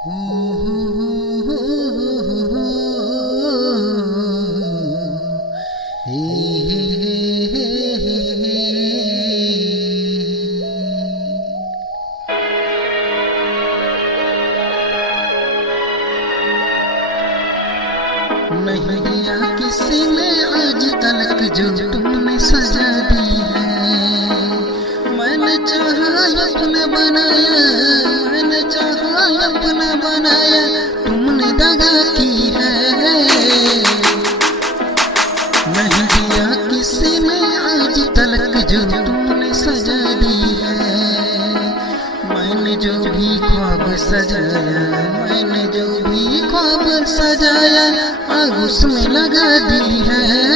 नहीं दिया किसी ने आज तलक जो तुमने सजा दी है। मैंने चाहा अपना बनाया, मैंने चाहा अपना बनाया, तुमने दगा की है। नहीं दिया किसी ने आज तलक जो तुमने सजा दी है। मैंने जो भी ख्वाब सजाया, मैंने जो भी ख्वाब सजाया, आग उसमें लगा दी है।